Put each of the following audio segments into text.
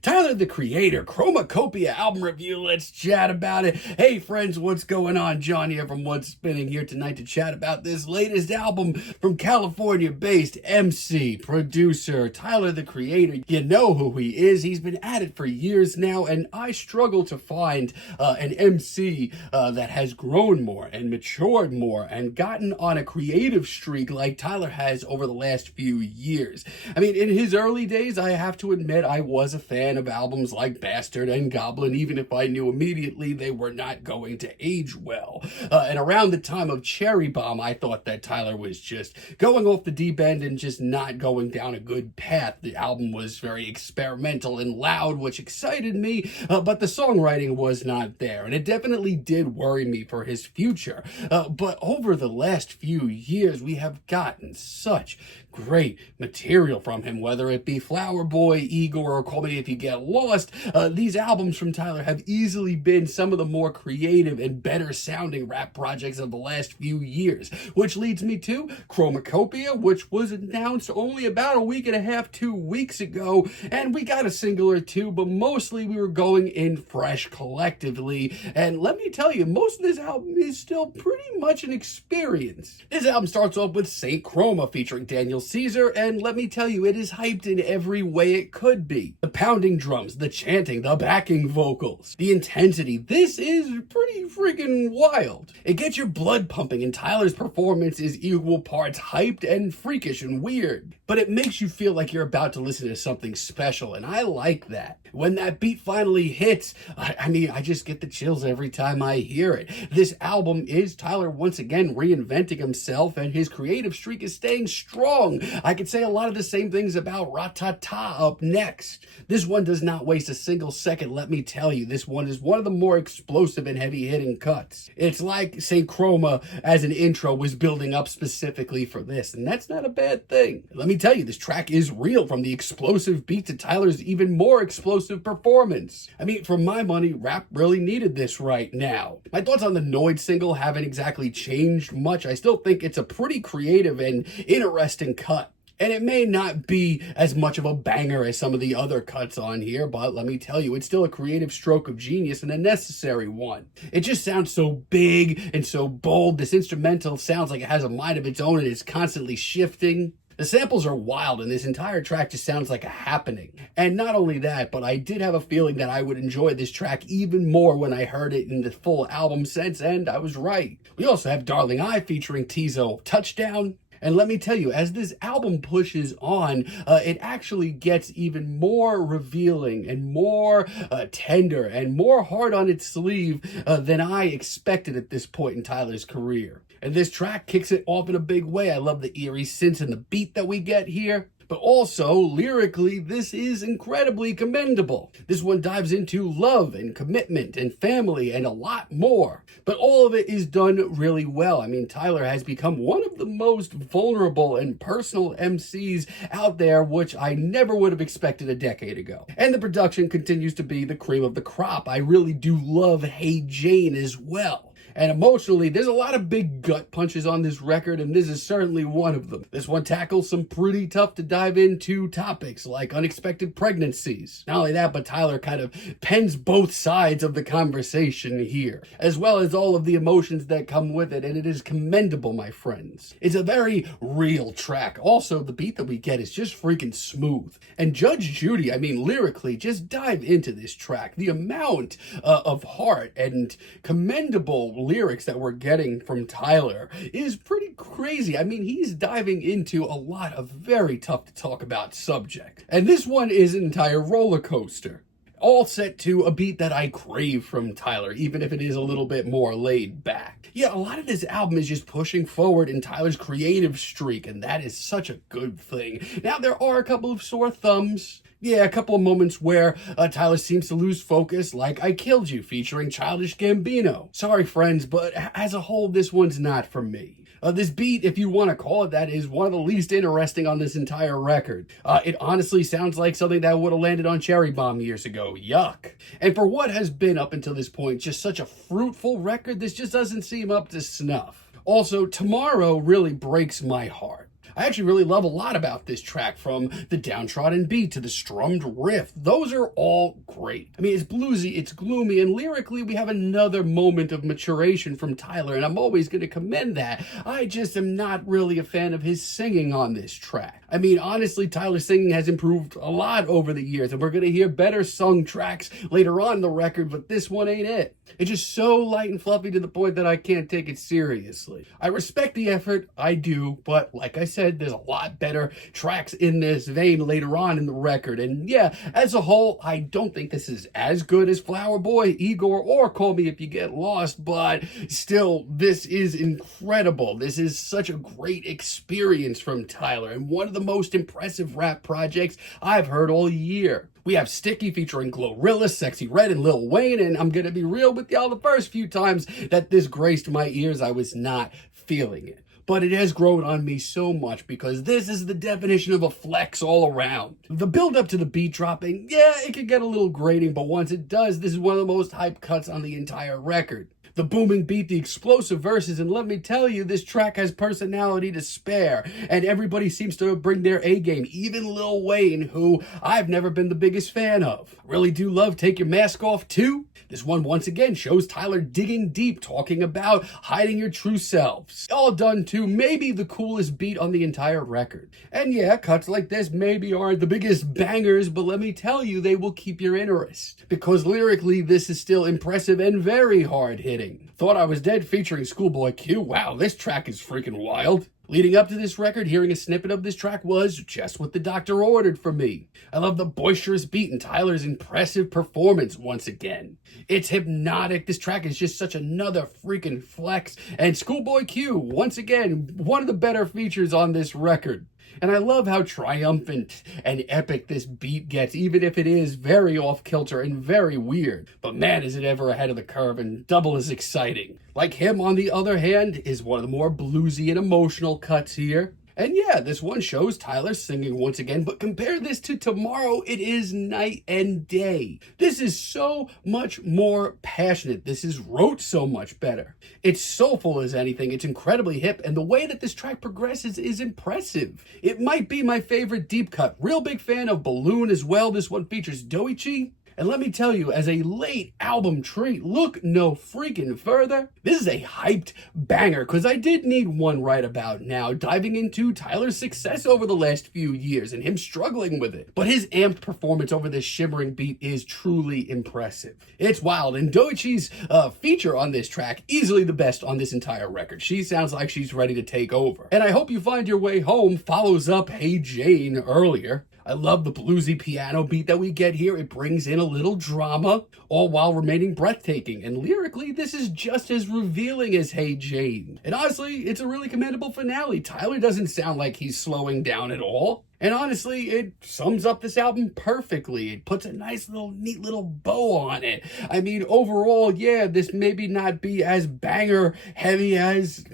Tyler, the Creator, CHROMAKOPIA album review. Let's chat about it. Hey friends, what's going on? John here from What's Spinning here tonight to chat about this latest album from California-based MC, producer, Tyler, the Creator. You know who he is. He's been at it for years now, and I struggle to find an MC that has grown more and matured more and gotten on a creative streak like Tyler has over the last few years. I mean, in his early days, I have to admit I was a fan of albums like Bastard and Goblin, even if I knew immediately they were not going to age well. And around the time of Cherry Bomb, I thought that Tyler was just going off the deep end and just not going down a good path. The album was very experimental and loud, which excited me, but the songwriting was not there, and it definitely did worry me for his future. But over the last few years, we have gotten such great material from him, whether it be Flower Boy, Igor, or Call Me If You Get Lost. These albums from Tyler have easily been some of the more creative and better sounding rap projects of the last few years, which leads me to CHROMAKOPIA, which was announced only about a week and a half, 2 weeks ago, and we got a single or two, but mostly we were going in fresh collectively, and let me tell you, most of this album is still pretty much an experience. This album starts off with Saint Chroma featuring Daniel Caesar, and let me tell you, it is hyped in every way it could be. The pounding drums, the chanting, the backing vocals, the intensity. This is pretty freaking wild. It gets your blood pumping, and Tyler's performance is equal parts hyped and freakish and weird. But it makes you feel like you're about to listen to something special, and I like that. When that beat finally hits, I just get the chills every time I hear it. This album is Tyler once again reinventing himself, and his creative streak is staying strong. I could say a lot of the same things about Ratata up next. This one does not waste a single second, let me tell you. This one is one of the more explosive and heavy-hitting cuts. It's like St. Chroma as an intro was building up specifically for this, and that's not a bad thing. Let me tell you, this track is real, from the explosive beat to Tyler's even more explosive performance. I mean, for my money, rap really needed this right now. My thoughts on the Noid single haven't exactly changed much. I still think it's a pretty creative and interesting cut. And it may not be as much of a banger as some of the other cuts on here, but let me tell you, it's still a creative stroke of genius and a necessary one. It just sounds so big and so bold. This instrumental sounds like it has a mind of its own and it's constantly shifting. The samples are wild, and this entire track just sounds like a happening. And not only that, but I did have a feeling that I would enjoy this track even more when I heard it in the full album sense, and I was right. We also have Darling I featuring Tizo, Touchdown. And let me tell you, as this album pushes on, it actually gets even more revealing and more tender and more hard on its sleeve than I expected at this point in Tyler's career. And this track kicks it off in a big way. I love the eerie synths and the beat that we get here. But also, lyrically, this is incredibly commendable. This one dives into love and commitment and family and a lot more. But all of it is done really well. I mean, Tyler has become one of the most vulnerable and personal MCs out there, which I never would have expected a decade ago. And the production continues to be the cream of the crop. I really do love Hey Jane as well. And emotionally, there's a lot of big gut punches on this record, and this is certainly one of them. This one tackles some pretty tough to dive into topics like unexpected pregnancies. Not only that, but Tyler kind of pens both sides of the conversation here, as well as all of the emotions that come with it, and it is commendable, my friends. It's a very real track. Also, the beat that we get is just freaking smooth. And Judge Judy, I mean, lyrically, just dive into this track. The amount of heart and commendable lyrics that we're getting from Tyler is pretty crazy. I mean, he's diving into a lot of very tough to talk about subject. And this one is an entire roller coaster, all set to a beat that I crave from Tyler, even if it is a little bit more laid back. Yeah, a lot of this album is just pushing forward in Tyler's creative streak, and that is such a good thing. Now, there are a couple of sore thumbs. Yeah, a couple of moments where Tyler seems to lose focus, like I Killed You featuring Childish Gambino. Sorry, friends, but as a whole, this one's not for me. This beat, if you want to call it that, is one of the least interesting on this entire record. It honestly sounds like something that would have landed on Cherry Bomb years ago. Yuck. And for what has been up until this point just such a fruitful record, this just doesn't seem up to snuff. Also, Tomorrow really breaks my heart. I actually really love a lot about this track, from the downtrodden beat to the strummed riff. Those are all great. I mean, it's bluesy, it's gloomy, and lyrically we have another moment of maturation from Tyler, and I'm always going to commend that. I just am not really a fan of his singing on this track. I mean, honestly, Tyler's singing has improved a lot over the years, and we're going to hear better sung tracks later on in the record, but this one ain't it. It's just so light and fluffy to the point that I can't take it seriously. I respect the effort, I do, but like I said, there's a lot better tracks in this vein later on in the record. And yeah, as a whole, I don't think this is as good as Flower Boy, Igor, or Call Me If You Get Lost, but still, this is incredible. This is such a great experience from Tyler, and one of the most impressive rap projects I've heard all year. We have Sticky featuring Glorilla, Sexy Red, and Lil Wayne, and I'm gonna be real with y'all, the first few times that this graced my ears, I was not feeling it. But it has grown on me so much because this is the definition of a flex all around. The build up to the beat dropping, yeah, it can get a little grating, but once it does, this is one of the most hyped cuts on the entire record. The booming beat, the explosive verses, and let me tell you, this track has personality to spare, and everybody seems to bring their A game, even Lil Wayne, who I've never been the biggest fan of. Really do love Take Your Mask Off too. This one once again shows Tyler digging deep, talking about hiding your true selves. All done to maybe the coolest beat on the entire record. And yeah, cuts like this maybe aren't the biggest bangers, but let me tell you, they will keep your interest. Because lyrically, this is still impressive and very hard-hitting. Thought I Was Dead featuring Schoolboy Q. Wow, this track is freaking wild. Leading up to this record, hearing a snippet of this track was just what the doctor ordered for me. I love the boisterous beat and Tyler's impressive performance once again. It's hypnotic. This track is just such another freaking flex. And Schoolboy Q, once again, one of the better features on this record. And I love how triumphant and epic this beat gets, even if it is very off-kilter and very weird. But man, is it ever ahead of the curve and double as exciting. Like Him, on the other hand, is one of the more bluesy and emotional cuts here. And yeah, this one shows Tyler singing once again, but compare this to Tomorrow, it is night and day. This is so much more passionate. This is wrote so much better. It's soulful as anything. It's incredibly hip, and the way that this track progresses is impressive. It might be my favorite deep cut. Real big fan of Balloon as well. This one features Doichi. And let me tell you, as a late album treat, look no freaking further. This is a hyped banger, because I did need one right about now, diving into Tyler's success over the last few years and him struggling with it. But his amped performance over this shimmering beat is truly impressive. It's wild, and Doichi's feature on this track, easily the best on this entire record. She sounds like she's ready to take over. And I Hope You Find Your Way Home follows up Hey Jane earlier. I love the bluesy piano beat that we get here. It brings in a little drama, all while remaining breathtaking. And lyrically, this is just as revealing as Hey Jane. And honestly, it's a really commendable finale. Tyler doesn't sound like he's slowing down at all. And honestly, it sums up this album perfectly. It puts a nice little, neat little bow on it. I mean, overall, yeah, this maybe not be as banger heavy as...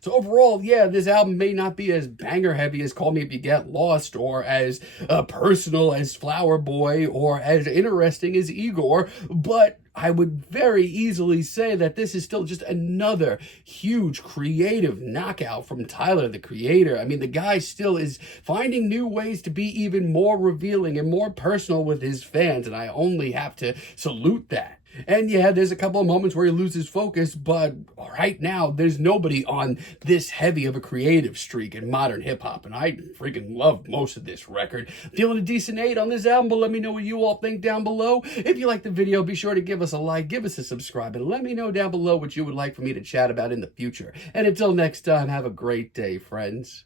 So overall, yeah, this album may not be as banger heavy as Call Me If You Get Lost, or as personal as Flower Boy, or as interesting as Igor, but I would very easily say that this is still just another huge creative knockout from Tyler, the Creator. I mean, the guy still is finding new ways to be even more revealing and more personal with his fans, and I only have to salute that. And yeah, there's a couple of moments where he loses focus, but right now, there's nobody on this heavy of a creative streak in modern hip-hop, and I freaking love most of this record. Feeling a decent 8 on this album, but let me know what you all think down below. If you liked the video, be sure to give us a like, give us a subscribe, and let me know down below what you would like for me to chat about in the future. And until next time, have a great day, friends.